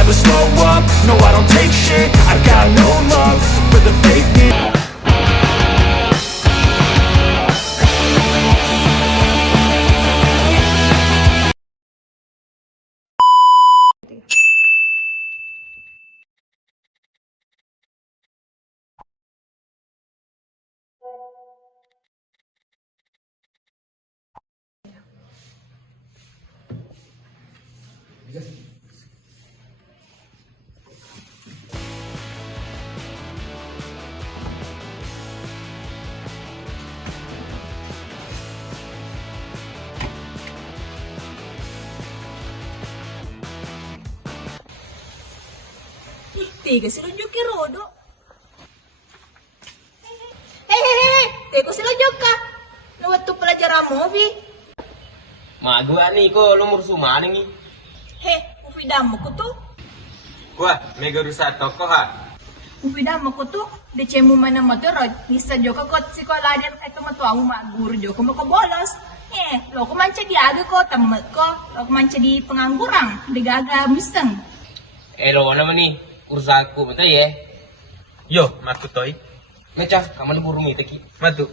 never slow up, no I don't take shit. I got no love for the fakeness. Tiga selunjuk ke rodo. Hehehe, tiga selunjuk ka. Luwat tu pelajaran mobi. Magua ni ko lumur sumana ni. He, ufidamu ko tu. Wah, mega rusa toko ha. Ufidamu ko tu. De cemu mana motorod. Nisa joka kot sekolah dan itu matuamu magur joka mo ko bolos. Lo ko manca di aga ko tamat ko. Lo ko manca di pengangguran. Di gaga miseng. Lo naman ni urusaku betul ya. Yo, makutoy. Macam kamu lu burung itu ki. Matu.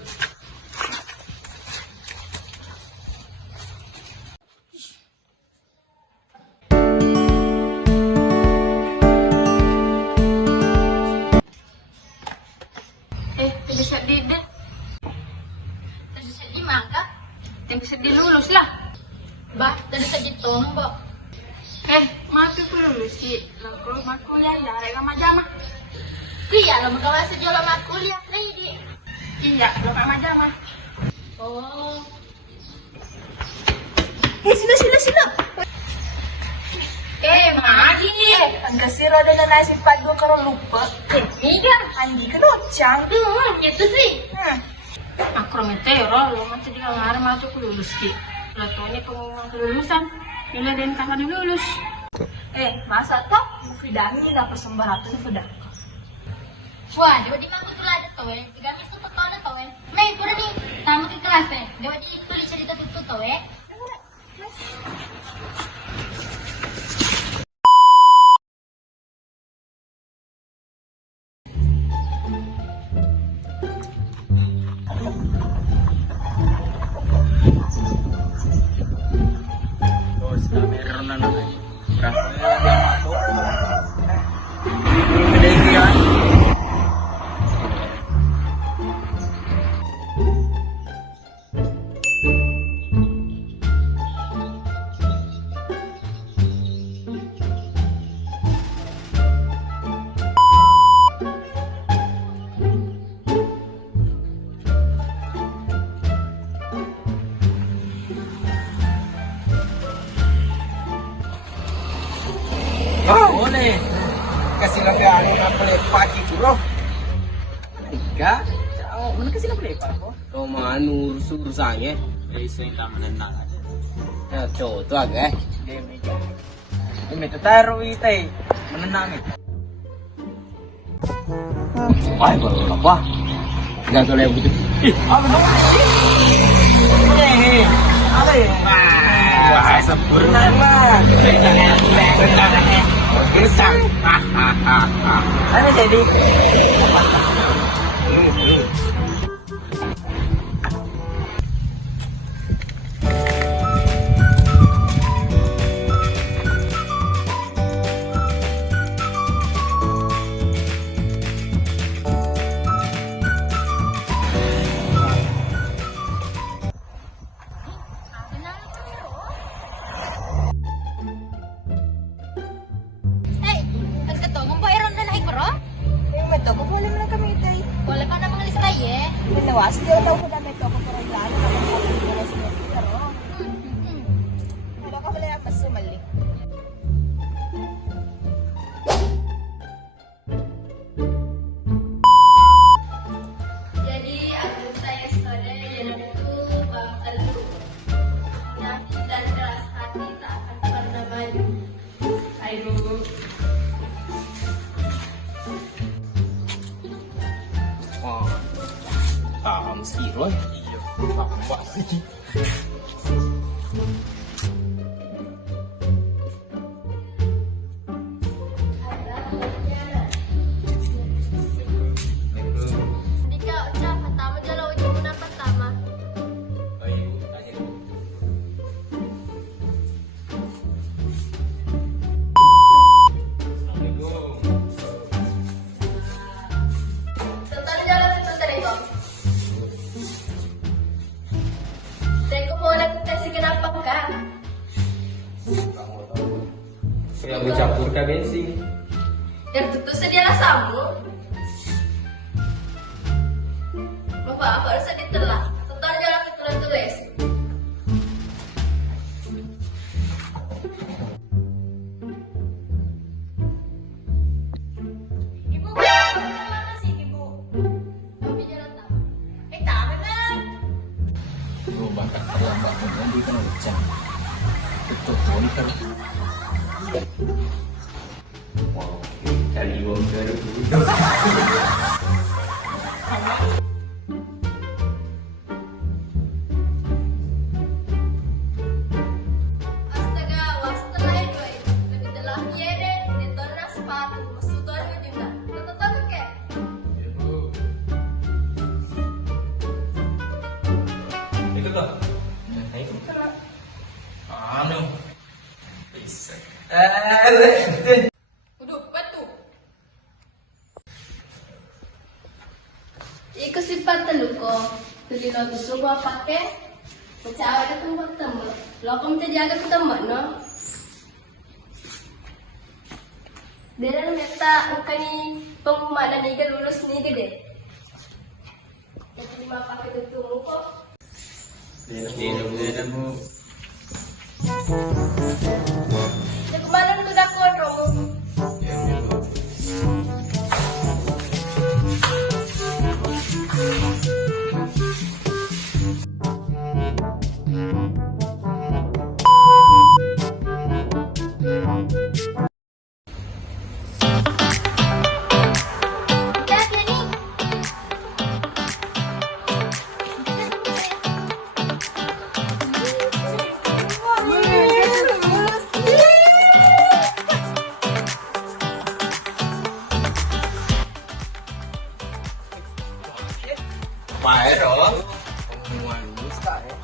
Bisa di deh. Tadi saya di mangga. Yang bisa dilulus lah. Bah, tadi saya ditolong, Mbak. Mati ku lulus ki. Lalu mak kuliah ya, rega majama. Iya, lo makawa sa jola mak kuliah, lady. Iya, lo ka majama. Oh. Sila. Magi. Ang kasiro na nasib pag ko karon lupa. Iya, andi ka no, chang. Itu sih. Akrometero, lo mati di ngarang mati ku lulus ki. Lalu ini pengumuman kelulusan. Nila din kakak lulus. Masa toh Fidami ini dapat sembaratan sudah. Wah, di mana tuh ada tuh? Tiga minggu tuh tahun tuh. Mei, udah nih, tamu ke kelas Di mana tulis cerita tuh tuh Boleh. Kasih lagi anu nak boleh pagi bro. Tiga. Mana kasih lagi lepak kok? Oh manu urusannya. Sing taman nak. Ya coba agak. Ini taruh itu. Menenang itu. Wah, apa? Enggak boleh begitu. Apa nak? Apa ya? Wah, sempurna lah. Kesang. Ada jadi. Nawas dia tahu ko dami to ko pero lalo na ko pero wala ka wala mas sumali. Jadi aku saya saudara jalan itu bakal lu nafsu dan keras hati tak akan pernah maju. Ayo Meski Ron, apa sih? dapur ka bensin. Dan tentu sedialah sabun. Bapak, aku harus ditelah. Tentu jalan ke tulis. Ibu, mana sih ibu? Kami jalan tahu. Tahu kan? Lu bakal terlambat nanti kan hujan. Betul ini kan. Wow, kali wong baru. Astaga, setelah itu lebih telah kiede, ditorna sepatu, masukan ujungnya. Tetap ke? Itu loh. Itu kan. Anu. Bisa. Udah, batu. Iko sifat ko, tuli lo gusto ko pakai, pagsawa na itong magtamo. Lo kong tajaga ko tamo, no? Dera na meta, ang kani pangumana niga, lulus niga de. Hindi mapakitutumo ko. Dino mo. Nagkumanan ko na ko, Romo. Pero, pengumuman bisa ya.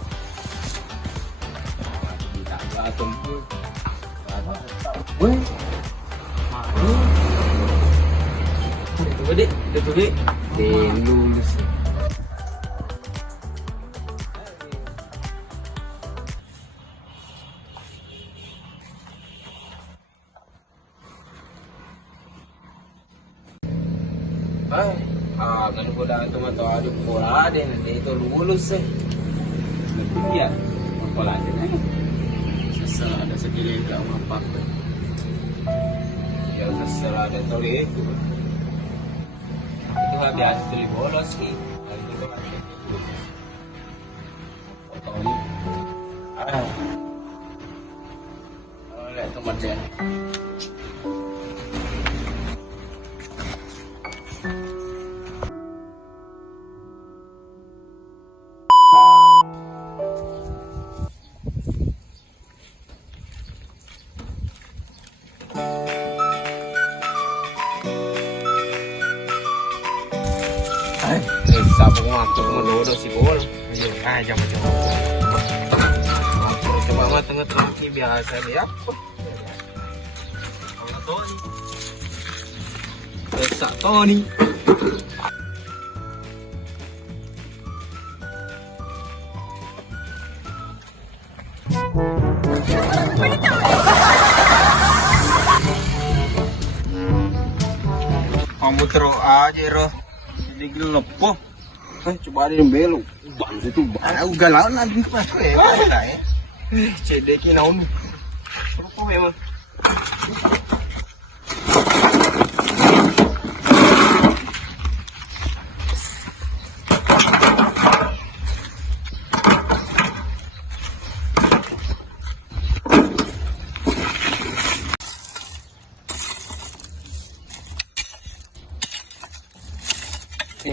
Kita atom pun. Weh, itu gede, itu gede. Lulus. Kan godaan teman-teman ada pola deh, nanti itu lulus sih. Iya, pola aja nih. Sesal ada sekali enggak apa apa. Ya sesal ada toli itu. Itu kan biasa toli bolos sih. Itu kan itu. Fotonya. Lihat teman saya. Sabong ngantuk menurut si bol. Ayo, coba. Coba mah tengah-tengah ini biasa lihat. Desa Tony. Kamu terus aja roh. Jadi lepoh. Coba ada yang belok. Bang itu bang. Galau nanti pas ya. Cedeki naon. Lepoh memang.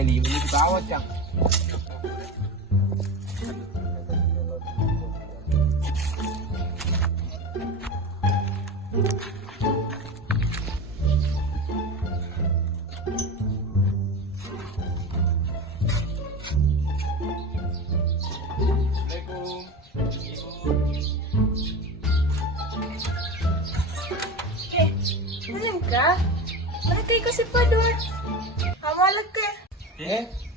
Ini bawah yang. Ka? Bakit ko si Pador? Hamalag ka.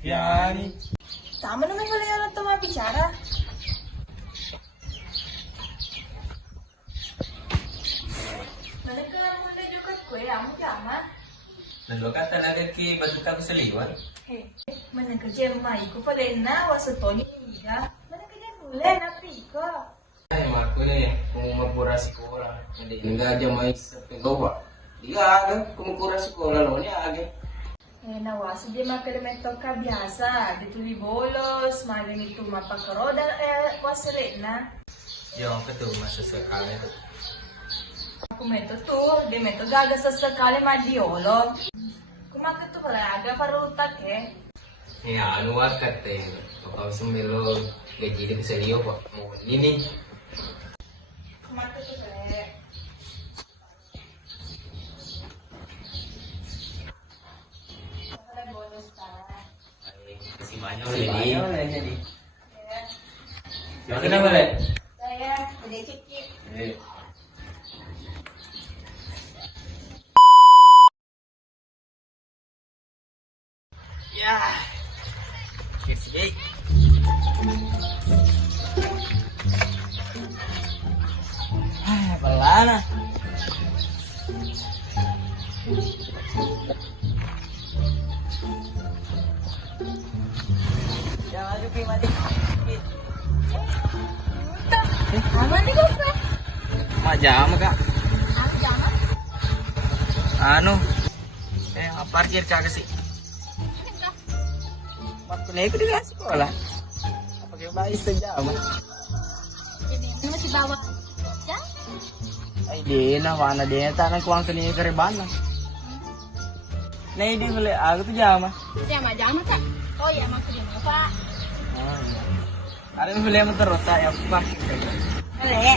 Yani. Tama naman pala yan ang tumabicara. Mana ka muna juga ko ya, mo jama. Nalokatan agad ki batuka ko sa liwan. Hey, mana ka jema ko pala na waso to ni ida. Mana ka mula na piko. Ay, Marco kung magpura si Kura. Hindi, nagdadya may sa pagawa. Di aga, kung magpura si Kura, no, ni aga. Nawasi di mapermento ka biasa. Dito di bolos, maganito mapakaroda, wasale na. Yung katuma sa sakala ito. Kumento tu, di mento gaga sa sakali madiolo. Kumakato pala aga parutak Ano wakat eh. Kapag sumilo, gaji di sa liyo po. Muli ni. Kumakato pala. Wala bolos ta. Ay, kasi banyo ulit. Banyo ulit niya di. Yeah. Yung na ulit. Saya, udah cicip. Eh. Ya. It's big. Wala na. Jangan aja kayak mati. Aman nih kok, Pak. Majam kak. Aku jangan. Ano? Parkir kagak sih. Waktu naik di sekolah. Pakai bayi sejam. Ini masih bawa. Ya? Ay di na wana di na tanang kuwang tani karebana. Nay di boleh aku tuh jama. Saya mah jangan, Kak. Oh iya, maksudnya Pak. Oh iya. Ada boleh motor rota ya parkir. Boleh.